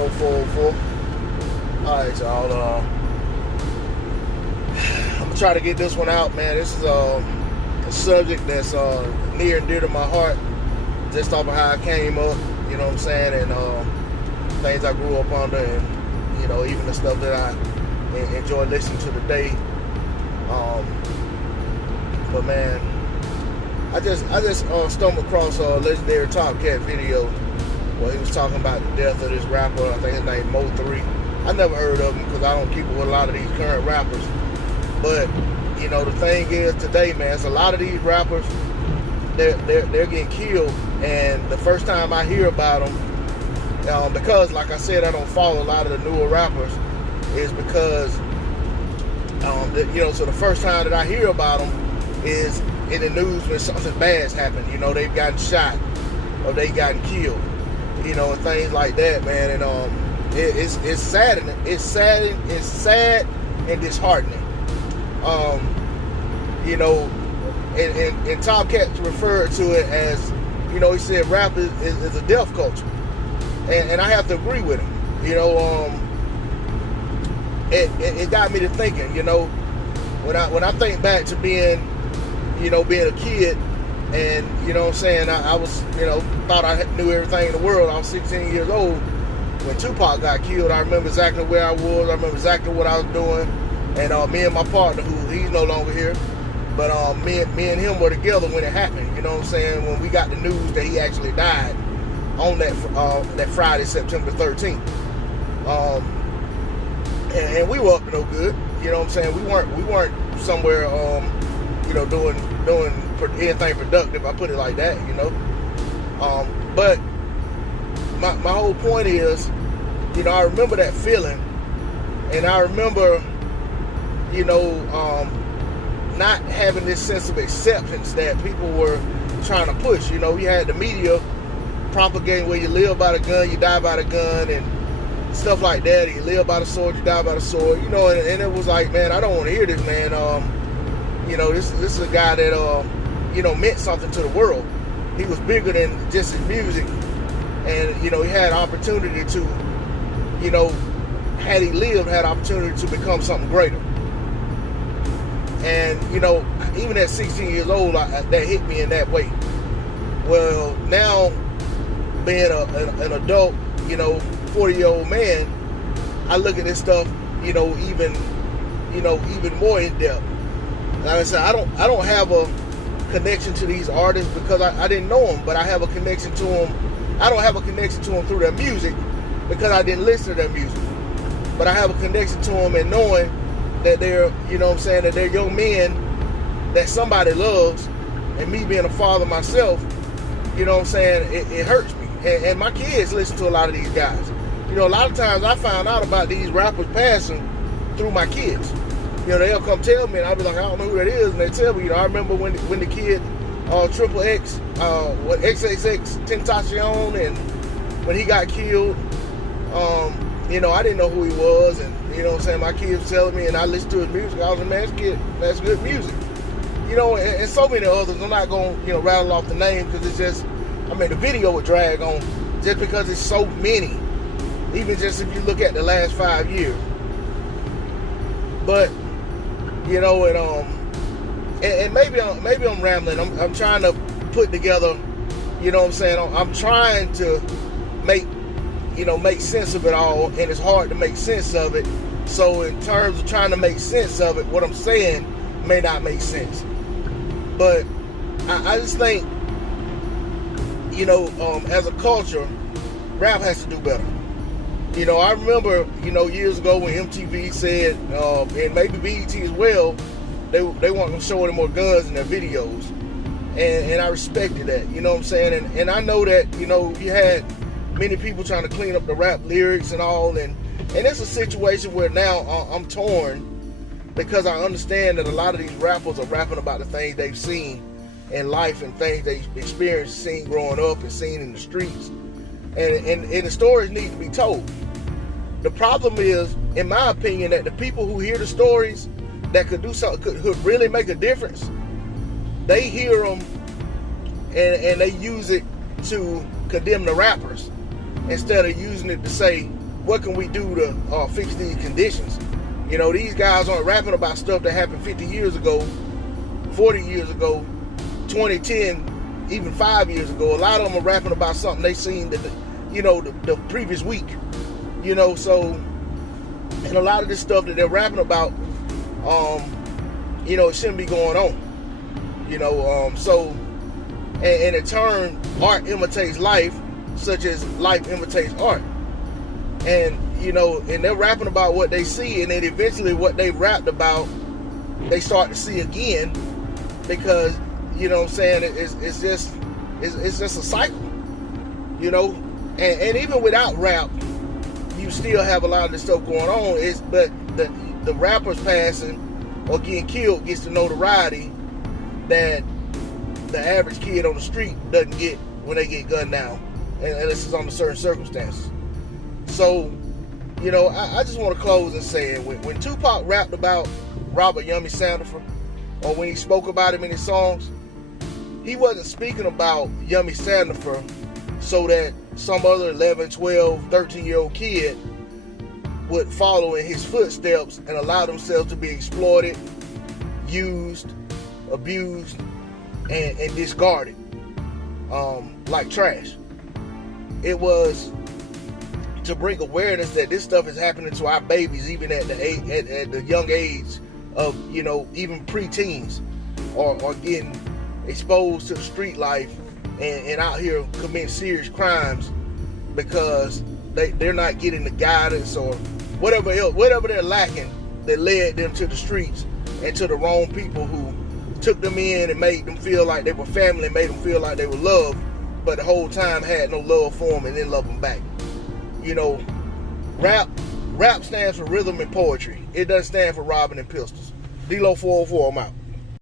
episode 404. Alright, y'all. I'm gonna try to get this one out, man. This is a subject that's near and dear to my heart, just off of how I came up, you know what I'm saying, and things I grew up under, and you know, even the stuff that I enjoy listening to today. But man, I just stumbled across a legendary Top Cat video where he was talking about the death of this rapper. I think his name Mo3. I never heard of him because I don't keep it with a lot of these current rappers. But you know, the thing is today, man, it's a lot of these rappers, they're getting killed, and the first time I hear about them, because like I said, I don't follow a lot of the newer rappers, is because you know, so the first time that I hear about them is in the news when something bad's happened. You know, they've gotten shot or they gotten killed, you know, and things like that, man. And it's saddening. It's sad and disheartening. You know, and Top Cat referred to it as, you know, he said rap is a death culture, and I have to agree with him. You know, it got me to thinking. You know, when I think back to being a kid, and you know what I'm saying, I was, you know, thought I knew everything in the world. I was 16 years old when Tupac got killed. I remember exactly where I was. I remember exactly what I was doing. And me and my partner, who he's no longer here, but me and him were together when it happened. You know what I'm saying? When we got the news that he actually died on that Friday, September 13th. And we were up to no good. You know what I'm saying? We weren't somewhere you know, doing anything productive. I put it like that. You know. But my whole point is, you know, I remember that feeling, and I remember, you know, not having this sense of acceptance that people were trying to push. You know, you had the media propagating where you live by the gun, you die by the gun, and stuff like that. You live by the sword, you die by the sword. You know, and it was like, man, I don't want to hear this, man. You know, this is a guy that you know, meant something to the world. He was bigger than just his music, and you know, he had opportunity to, you know, had he lived, had opportunity to become something greater. And you know, even at 16 years old, that hit me in that way. Well, now being an adult, you know, 40-year-old man, I look at this stuff, you know, even more in depth. Like I said, I don't have a connection to these artists because I didn't know them, but I have a connection to them. I don't have a connection to them through their music because I didn't listen to their music. But I have a connection to them in knowing that they're, you know what I'm saying, that they're young men that somebody loves, and me being a father myself, you know what I'm saying, it hurts me. And my kids listen to a lot of these guys. You know, a lot of times I found out about these rappers passing through my kids. You know, they'll come tell me, and I'll be like, I don't know who that is, and they tell me, you know, I remember when the kid, Triple X, XXX Tentacion, and when he got killed, you know, I didn't know who he was, and you know what I'm saying, my kids telling me, and I listened to his music, I was like, man, this kid, that's good music. You know, and so many others. I'm not going to, you know, rattle off the name because it's just, I mean, the video would drag on just because it's so many. Even just if you look at the last 5 years. But, you know, and maybe I'm rambling. I'm trying to put together, you know what I'm saying, I'm trying to make sense of it all, and it's hard to make sense of it. So in terms of trying to make sense of it, what I'm saying may not make sense. But I just think, you know, as a culture, rap has to do better. You know, I remember, you know, years ago when MTV said, and maybe BET as well, they weren't showing any more guns in their videos. And I respected that, you know what I'm saying? And I know that, you know, you had many people trying to clean up the rap lyrics and all, and it's a situation where now I'm torn, because I understand that a lot of these rappers are rapping about the things they've seen in life and things they've experienced, seen growing up and seen in the streets. And the stories need to be told. The problem is, in my opinion, that the people who hear the stories that could do something, could really make a difference, they hear them and they use it to condemn the rappers instead of using it to say, what can we do to fix these conditions? You know, these guys aren't rapping about stuff that happened 50 years ago, 40 years ago, 2010, even 5 years ago. A lot of them are rapping about something they seen that, the previous week. You know, so, and a lot of this stuff that they're rapping about, it shouldn't be going on. So, and in turn, art imitates life, such as life imitates art. And, and they're rapping about what they see, and then eventually what they rapped about, they start to see again, because, what I'm saying, it's just a cycle, and even without rap, you still have a lot of this stuff going on. But the rappers passing or getting killed gets the notoriety that the average kid on the street doesn't get when they get gunned down, unless it's under certain circumstances. So, I just want to close and say, when Tupac rapped about Robert Yummy Sandefur, or when he spoke about him in his songs, he wasn't speaking about Yummy Sandefur so that some other 11, 12, 13-year-old kid would follow in his footsteps and allow themselves to be exploited, used, abused, and discarded like trash. It was to bring awareness that this stuff is happening to our babies, even at the young age of, even preteens, or getting exposed to the street life and out here committing serious crimes because they're not getting the guidance or whatever they're lacking that led them to the streets and to the wrong people who took them in and made them feel like they were family and made them feel like they were loved, but the whole time had no love for them and didn't love them back. Rap stands for rhythm and poetry. It doesn't stand for robbing and pistols. D-Lo 404, I'm out.